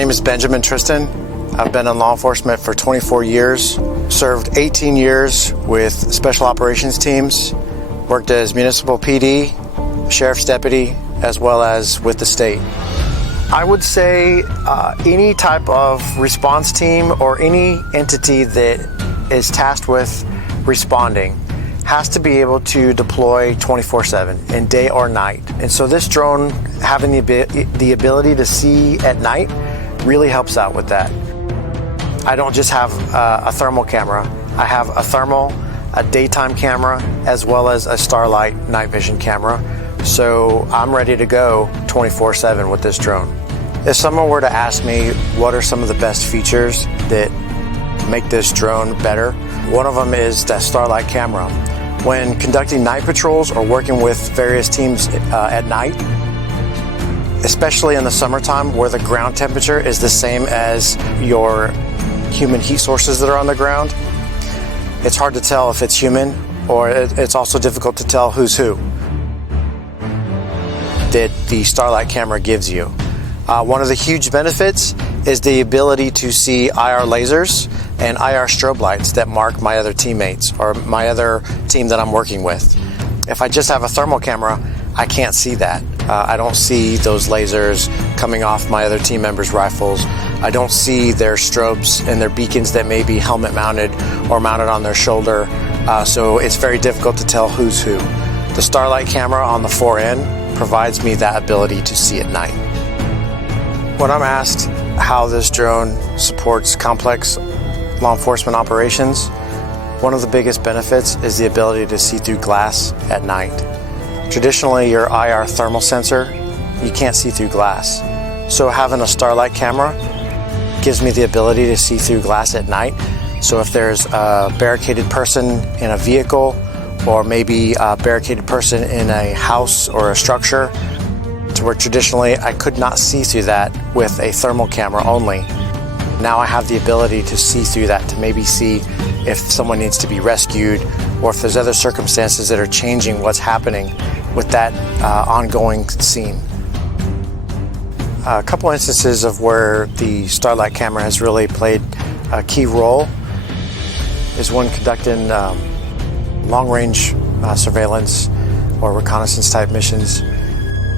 name is Benjamin Tristan. I've been in law enforcement for 24 years, served 18 years with special operations teams, worked as municipal PD, sheriff's deputy, as well as with the state. I would say any type of response team or any entity that is tasked with responding has to be able to deploy 24/7 in day or night. And so this drone having the ability to see at night really helps out with that. I don't just have a thermal camera. I have a thermal, a daytime camera, as well as a Starlight night vision camera. So I'm ready to go 24/7 with this drone. If someone were to ask me what are some of the best features that make this drone better, one of them is that Starlight camera. When conducting night patrols or working with various teams at night, especially in the summertime where the ground temperature is the same as your human heat sources that are on the ground, it's hard to tell if it's human, or it's also difficult to tell who's who that the Starlight camera gives you. One of the huge benefits is the ability to see IR lasers and IR strobe lights that mark my other teammates or my other team that I'm working with. If I just have a thermal camera, I can't see that. I don't see those lasers coming off my other team members' rifles. I don't see their strobes and their beacons that may be helmet mounted or mounted on their shoulder. So it's very difficult to tell who's who. The Starlight camera on the fore end provides me that ability to see at night. When I'm asked how this drone supports complex law enforcement operations, one of the biggest benefits is the ability to see through glass at night. Traditionally, your IR thermal sensor, you can't see through glass. So having a Starlight camera gives me the ability to see through glass at night. So if there's a barricaded person in a vehicle, or maybe a barricaded person in a house or a structure, to where traditionally I could not see through that with a thermal camera only. Now I have the ability to see through that, to maybe see if someone needs to be rescued, or if there's other circumstances that are changing what's happening with that ongoing scene. A couple instances of where the Starlight camera has really played a key role is when conducting long-range surveillance or reconnaissance type missions,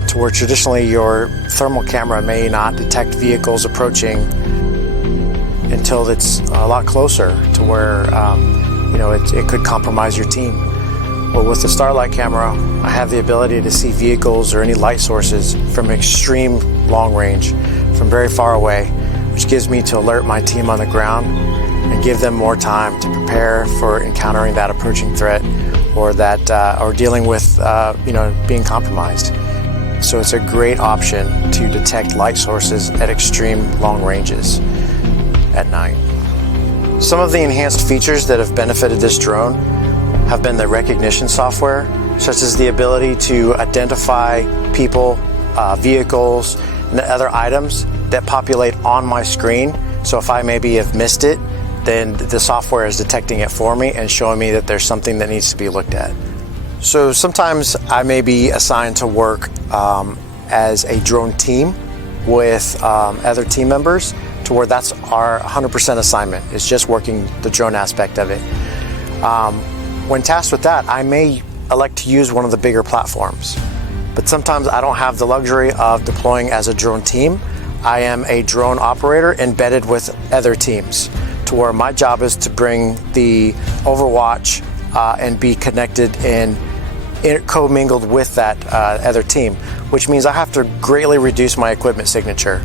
to where traditionally your thermal camera may not detect vehicles approaching until it's a lot closer to where it could compromise your team. Well, with the Starlight camera, I have the ability to see vehicles or any light sources from extreme long range, from very far away, which gives me to alert my team on the ground and give them more time to prepare for encountering that approaching threat, or dealing with being compromised. So it's a great option to detect light sources at extreme long ranges at night. Some of the enhanced features that have benefited this drone have been the recognition software, such as the ability to identify people, vehicles, and other items that populate on my screen. So if I maybe have missed it, then the software is detecting it for me and showing me that there's something that needs to be looked at. So sometimes I may be assigned to work as a drone team with other team members, to where that's our 100% assignment, is just working the drone aspect of it. When tasked with that, I may elect to use one of the bigger platforms, but sometimes I don't have the luxury of deploying as a drone team. I am a drone operator embedded with other teams, to where my job is to bring the overwatch and be connected and commingled with that other team, which means I have to greatly reduce my equipment signature.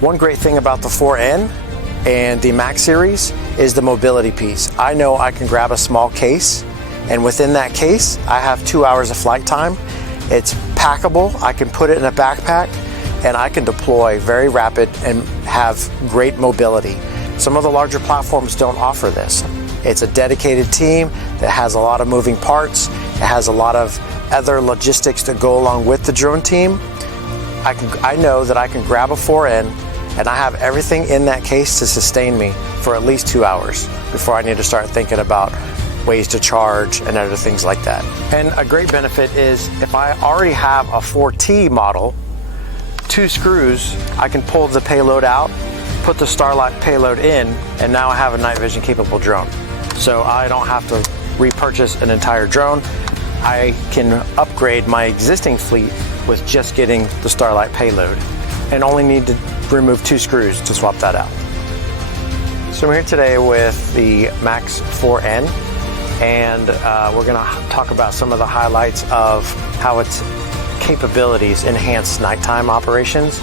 One great thing about the 4N and the Max series is the mobility piece. I know I can grab a small case, and within that case, I have 2 hours of flight time. It's packable. I can put it in a backpack, and I can deploy very rapid and have great mobility. Some of the larger platforms don't offer this. It's a dedicated team that has a lot of moving parts. It has a lot of other logistics to go along with the drone team. I know that I can grab a 4N, and I have everything in that case to sustain me for at least 2 hours before I need to start thinking about ways to charge and other things like that. And a great benefit is if I already have a 4T model, 2 screws, I can pull the payload out, put the Starlight payload in, and now I have a night vision capable drone. So I don't have to repurchase an entire drone. I can upgrade my existing fleet with just getting the Starlight payload and only need to remove 2 screws to swap that out. So I'm here today with the Max 4N, and we're going to talk about some of the highlights of how its capabilities enhance nighttime operations.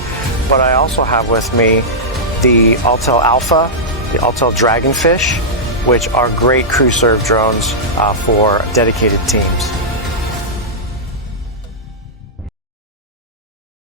But I also have with me the Autel Alpha, the Autel Dragonfish, which are great crew serve drones for dedicated teams.